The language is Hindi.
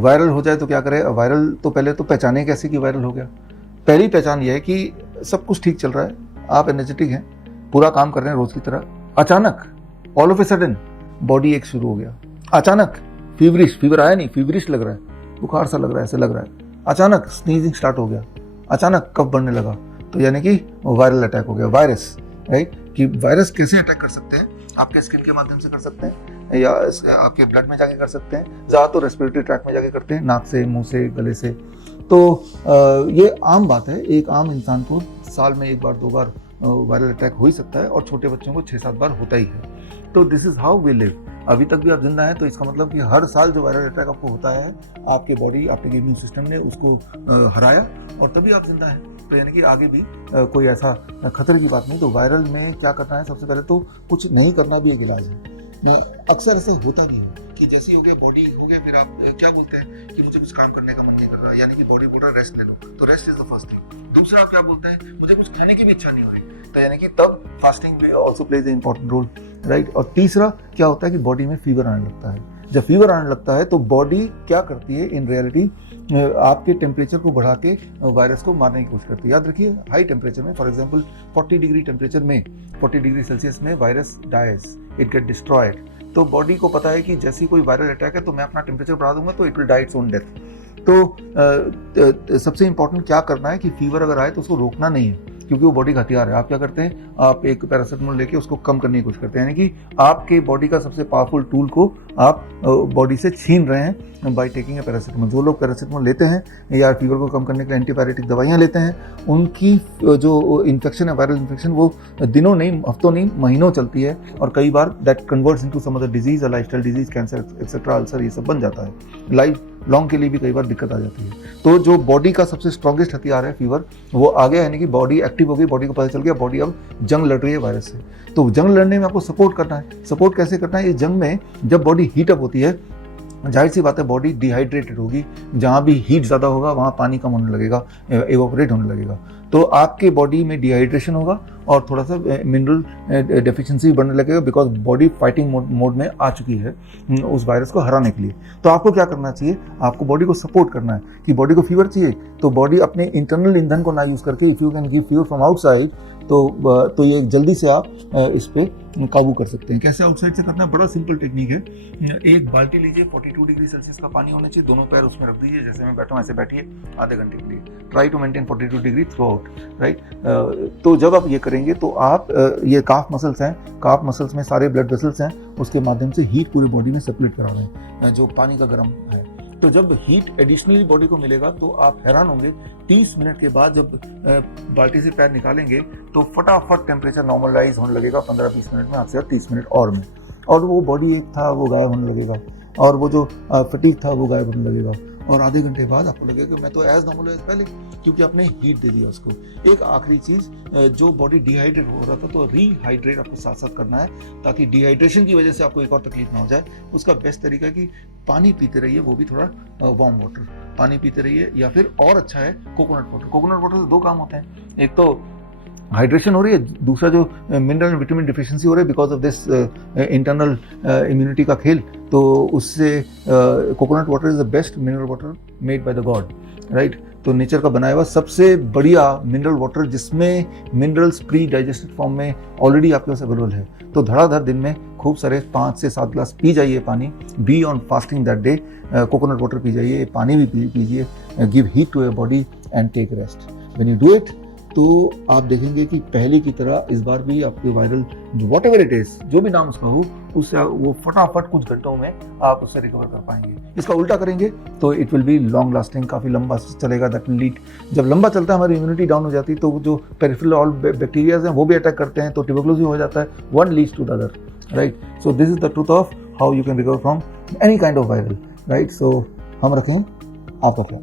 वायरल हो जाए तो क्या करें? वायरल तो पहले तो पहचाने कैसे कि वायरल हो गया? पहली पहचान ये है कि सब कुछ ठीक चल रहा है, आप एनर्जेटिक हैं, पूरा काम कर रहे हैं रोज की तरह, अचानक all of a sudden body एक शुरू हो गया, अचानक फीवर आया नहीं, फीवरिश लग रहा है, बुखार सा लग रहा है, ऐसे लग रहा है, अचानक स्नीजिंग स्टार्ट हो गया, अचानक कफ बढ़ने लगा, तो यानी कि वायरल अटैक हो गया, वायरस, राइट? कि वायरस कैसे अटैक कर सकते हैं? आपके स्किन के माध्यम से कर सकते हैं या आपके ब्लड में जाके कर सकते हैं, ज़्यादातर रेस्पिरेटरी ट्रैक में जाके करते हैं, नाक से, मुंह से, गले से। तो ये आम बात है, एक आम इंसान को साल में 1 बार 2 बार वायरल अटैक हो ही सकता है और छोटे बच्चों को 6-7 बार होता ही है। तो this is how we live. अभी तक भी आप जिंदा हैं, तो इसका मतलब कि हर साल जो वायरल अटैक आपको होता है, आपके बॉडी, आपके इम्यून सिस्टम ने उसको हराया और तभी आप जिंदा हैं। तो यानी कि आगे भी कोई ऐसा खतरे की बात नहीं। तो वायरल में क्या करना है? सबसे पहले तो कुछ नहीं करना भी एक इलाज है। अक्सर ऐसे होता भी है कि जैसे हो गया बॉडी हो गया, फिर आप क्या बोलते हैं कि मुझे कुछ काम करने का मन नहीं कर रहा, यानी कि बॉडी बोल रहा है रेस्ट ले लो, तो rest is the first thing. दूसरा आप क्या बोलते हैं? मुझे कुछ खाने की भी इच्छा नहीं हो रही, तो यानी कि तब फास्टिंग भी also plays a important role, right? और तीसरा क्या होता है कि बॉडी में फीवर आने लगता है। जब फीवर आने लगता है तो बॉडी क्या करती है? इन रियलिटी आपके टेम्परेचर को बढ़ा के वायरस को मारने की कोशिश करती है। याद रखिए, हाई टेम्परेचर में, फॉर एग्जांपल 40 डिग्री टेम्परेचर में, 40 डिग्री सेल्सियस में virus dies, it get destroyed. तो बॉडी को पता है कि जैसे ही कोई वायरल अटैक है तो मैं अपना टेम्परेचर बढ़ा दूंगा तो it will die its own death. तो सबसे इंपॉर्टेंट क्या करना है कि फीवर अगर आए तो उसको रोकना नहीं है, क्योंकि वो बॉडी का हथियार है। आप क्या करते हैं? आप एक पैरासिटामोल लेके उसको कम करने की कोशिश करते हैं, यानी कि आपके बॉडी का सबसे पावरफुल टूल को आप बॉडी से छीन रहे हैं बाय टेकिंग ए पैरासिटामोल। जो लोग पैरासिटामोल लेते हैं या फीवर को कम करने के लिए एंटीबायोटिक दवाइयाँ लेते हैं, उनकी जो इन्फेक्शन है, वायरल इन्फेक्शन, वो दिनों नहीं, हफ्तों नहीं, महीनों चलती है और कई बार that converts into some other disease, lifestyle disease, cancer etcetera, ulcer, ये सब बन जाता है। लाइफ लॉन्ग के लिए भी कई बार दिक्कत आ जाती है। तो जो बॉडी का सबसे स्ट्रॉन्गेस्ट हथियार है फीवर, वो आ गया, यानी कि बॉडी एक्टिव हो गई, बॉडी को पता चल गया बॉडी अब जंग लड़ रही है वायरस से। तो जंग लड़ने में आपको सपोर्ट करना है। सपोर्ट कैसे करना है? इस जंग में जब बॉडी हीटअप होती है, जाहिर सी बात है बॉडी डिहाइड्रेटेड होगी, जहाँ भी हीट ज़्यादा होगा वहाँ पानी कम होने लगेगा, एवोपरेट होने लगेगा, तो आपके बॉडी में डिहाइड्रेशन होगा और थोड़ा सा मिनरल डेफिशिएंसी बढ़ने लगेगा, बिकॉज बॉडी फाइटिंग मोड में आ चुकी है उस वायरस को हराने के लिए। तो आपको क्या करना चाहिए? आपको बॉडी को सपोर्ट करना है कि बॉडी को फीवर चाहिए तो बॉडी अपने इंटरनल ईंधन को ना यूज़ करके, if you can give fever from outside, तो ये जल्दी से आप इस पे काबू कर सकते हैं। कैसे आउटसाइड से करना है? बड़ा सिंपल टेक्निक है। एक बाल्टी लीजिए, 42 डिग्री सेल्सियस का पानी होना चाहिए, दोनों पैर उसमें रख दीजिए, जैसे मैं बैठा हूँ ऐसे बैठिए आधे घंटे के लिए। Try to maintain 42 degree throughout, right? तो जब आप ये करेंगे तो आप ये काफ मसल्स हैं, काफ मसल्स में सारे ब्लड वेसल्स हैं, उसके माध्यम से हीट पूरे बॉडी में सर्कुलेट करा रहे हैं, जो पानी का गर्म है। तो जब हीट एडिशनली बॉडी को मिलेगा तो आप हैरान होंगे, 30 मिनट के बाद जब बाल्टी से पैर निकालेंगे तो फटाफट टेम्परेचर नॉर्मलाइज होने लगेगा 15-20 मिनट में, आपसे 30 मिनट और में, और वो बॉडी एक था वो गायब होने लगेगा, और वो जो फटीग था वो गायब होने लगेगा, और आधे घंटे बाद आपको लगेगा कि मैं तो एज नॉर्मल एज पहले, क्योंकि आपने हीट दे दिया उसको। एक आखिरी चीज़, जो बॉडी डिहाइड्रेट हो रहा था तो रीहाइड्रेट आपको साथ साथ करना है, ताकि डिहाइड्रेशन की वजह से आपको एक और तकलीफ ना हो जाए। उसका बेस्ट तरीका है कि पानी पीते रहिए, वो भी थोड़ा वार्म वाटर पानी पीते रहिए, या फिर और अच्छा है कोकोनट वाटर। कोकोनट वाटर से 2 काम होते हैं, एक तो हाइड्रेशन हो रही है, दूसरा जो मिनरल एंड विटामिन डिफिशिएंसी हो रही है because of this internal immunity का खेल, तो उससे coconut water is the best mineral water made by the God, right? तो नेचर का बनाया हुआ सबसे बढ़िया मिनरल वाटर, जिसमें मिनरल्स प्री डाइजेस्टेड फॉर्म में ऑलरेडी आपके पास अवेलेबल है। तो धड़ाधड़ दिन में खूब सारे 5 से 7 ग्लास पी जाइए पानी, be on fasting that day, coconut water पी जाइए, पानी भी पीजिए, give heat to your body and take rest. When you do it, तो आप देखेंगे कि पहले की तरह इस बार भी आपके viral what ever it is, जो भी नाम उसका हो, उससे वो फटाफट कुछ घंटों में आप उससे रिकवर कर पाएंगे। इसका उल्टा करेंगे तो it will be long lasting, काफ़ी लंबा चलेगा। दैट विल लीड, जब लंबा चलता है हमारी इम्यूनिटी डाउन हो जाती है, तो जो पेरिफेरल ऑल बैक्टीरियाज हैं वो भी अटैक करते हैं, तो ट्यूबरकुलोसिस हो जाता है, one leads to the other, right? So this is the truth of how you can recover from any kind of viral, right? So हम रखें, आप रखें।